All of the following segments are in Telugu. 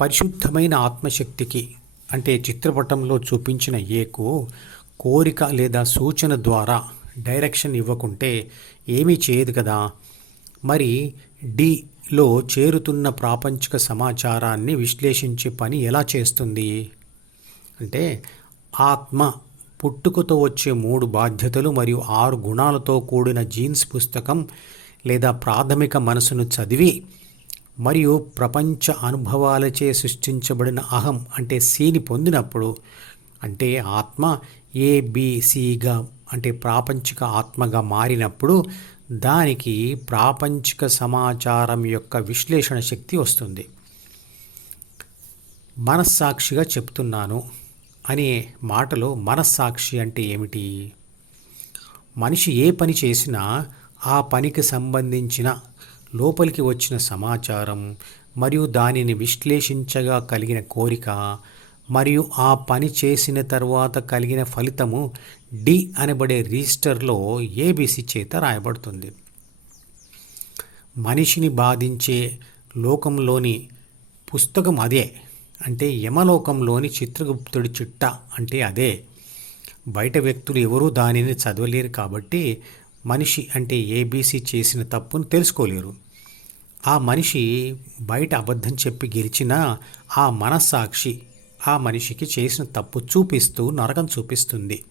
పరిశుద్ధమైన ఆత్మశక్తికి అంటే చిత్రపటంలో చూపించిన ఏకు కోరిక లేదా సూచన ద్వారా డైరెక్షన్ ఇవ్వకుంటే ఏమీ చేయదు కదా? మరి డిలో చేరుతున్న ప్రాపంచిక సమాచారాన్ని విశ్లేషించే పని ఎలా చేస్తుంది? అంటే ఆత్మ పుట్టుకతో వచ్చే మూడు బాధ్యతలు మరియు ఆరు గుణాలతో కూడిన జీన్స్ పుస్తకం లేదా ప్రాథమిక మనసును చదివి మరియు ప్రపంచ అనుభవాలచే సృష్టించబడిన అహం అంటే సిని పొందినప్పుడు అంటే ఆత్మ ఏబిసిగా అంటే ప్రాపంచిక ఆత్మగా మారినప్పుడు దానికి ప్రాపంచిక సమాచారం యొక్క విశ్లేషణ శక్తి వస్తుంది. మనస్సాక్షిగా చెప్తున్నాను అనే మాటలో మనస్సాక్షి అంటే ఏమిటి? మనిషి ఏ పని చేసినా ఆ పనికి సంబంధించిన లోపలికి వచ్చిన సమాచారం మరియు దానిని విశ్లేషించగా కలిగిన కోరిక మరియు ఆ పని చేసిన తర్వాత కలిగిన ఫలితము డి అనబడే రిజిస్టర్లో ఏబిసి చేత రాయబడుతుంది. మనిషిని బాధించే లోకంలోని పుస్తకం అదే అంటే యమలోకంలోని చిత్రగుప్తుడి చిట్ట అంటే అదే. బయట వ్యక్తులు ఎవరూ దానిని చదవలేరు కాబట్టి మనిషి అంటే ఏబీసీ చేసిన తప్పును తెలుసుకోలేరు. ఆ మనిషి బయట అబద్ధం చెప్పి గెలిచినా ఆ మనస్సాక్షి ఆ మనిషికి చేసిన తప్పు చూపిస్తూ నరకం చూపిస్తుంది.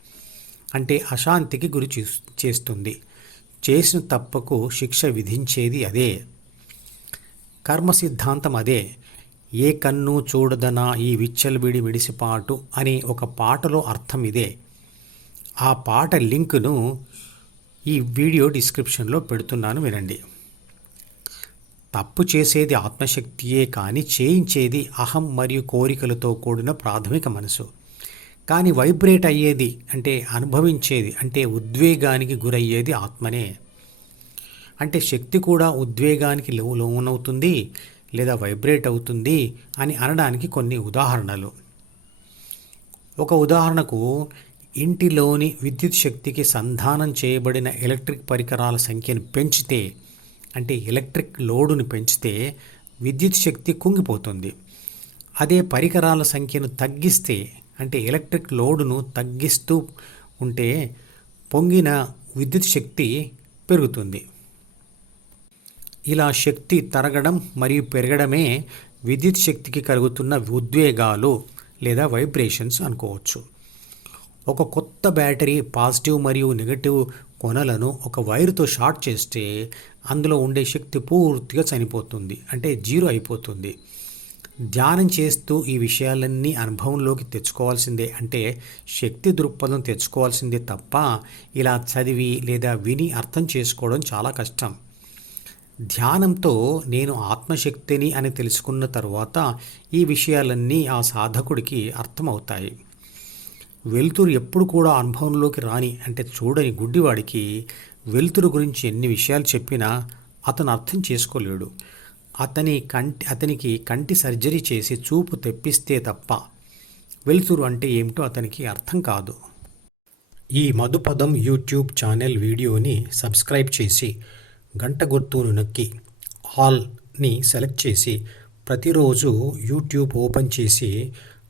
అంటే అశాంతికి గురి చేస్తుంది. చేసిన తప్పుకు శిక్ష విధించేది అదే. కర్మ సిద్ధాంతం అదే. ఏ కన్ను చూడదనా ఈ విచ్చలవిడి విడిసిపాటు అనే ఒక పాటలో అర్థం ఇదే. ఆ పాట లింకును ఈ వీడియో డిస్క్రిప్షన్లో పెడుతున్నాను వినండి. తప్పు చేసేది ఆత్మశక్తియే కానీ చేయించేది అహం మరియు కోరికలతో కూడిన ప్రాథమిక మనసు. కానీ వైబ్రేట్ అయ్యేది అంటే అనుభవించేది అంటే ఉద్వేగానికి గురయ్యేది ఆత్మనే. అంటే శక్తి కూడా ఉద్వేగానికి లో- లోనవుతుంది లేదా వైబ్రేట్ అవుతుంది అని అనడానికి కొన్ని ఉదాహరణలు. ఒక ఉదాహరణకు ఇంటిలోని విద్యుత్ శక్తికి సంధానం చేయబడిన ఎలక్ట్రిక్ పరికరాల సంఖ్యను పెంచితే అంటే ఎలక్ట్రిక్ లోడును పెంచితే విద్యుత్ శక్తి కుంగిపోతుంది. అదే పరికరాల సంఖ్యను తగ్గిస్తే అంటే ఎలక్ట్రిక్ లోడును తగ్గిస్తూ ఉంటే పొంగిన విద్యుత్ శక్తి పెరుగుతుంది. ఇలా శక్తి తరగడం మరియు పెరగడమే విద్యుత్ శక్తికి కలుగుతున్న ఉద్వేగాలు లేదా వైబ్రేషన్స్ అనుకోవచ్చు. ఒక కొత్త బ్యాటరీ పాజిటివ్ మరియు నెగటివ్ కొనలను ఒక వైర్తో షార్ట్ చేస్తే అందులో ఉండే శక్తి పూర్తిగా చనిపోతుంది అంటే జీరో అయిపోతుంది. ధ్యానం చేస్తూ ఈ విషయాలన్నీ అనుభవంలోకి తెచ్చుకోవాల్సిందే అంటే శక్తి దృక్పథం తెచ్చుకోవాల్సిందే తప్ప ఇలా చదివి లేదా విని అర్థం చేసుకోవడం చాలా కష్టం. ధ్యానంతో నేను ఆత్మశక్తిని అని తెలుసుకున్న తర్వాత ఈ విషయాలన్నీ ఆ సాధకుడికి అర్థమవుతాయి. వెలుతురు ఎప్పుడు కూడా అనుభవంలోకి రాని అంటే చూడని గుడ్డివాడికి వెలుతురు గురించి ఎన్ని విషయాలు చెప్పినా అతను అర్థం చేసుకోలేడు. అతని కంటి అతనికి కంటి సర్జరీ చేసి చూపు తెప్పిస్తే తప్ప వెలుతురు అంటే ఏమిటో అతనికి అర్థం కాదు. ఈ మధుపదం యూట్యూబ్ ఛానల్ వీడియోని సబ్స్క్రైబ్ చేసి గంట గుర్తును నొక్కి ఆల్ని సెలెక్ట్ చేసి ప్రతిరోజు యూట్యూబ్ ఓపెన్ చేసి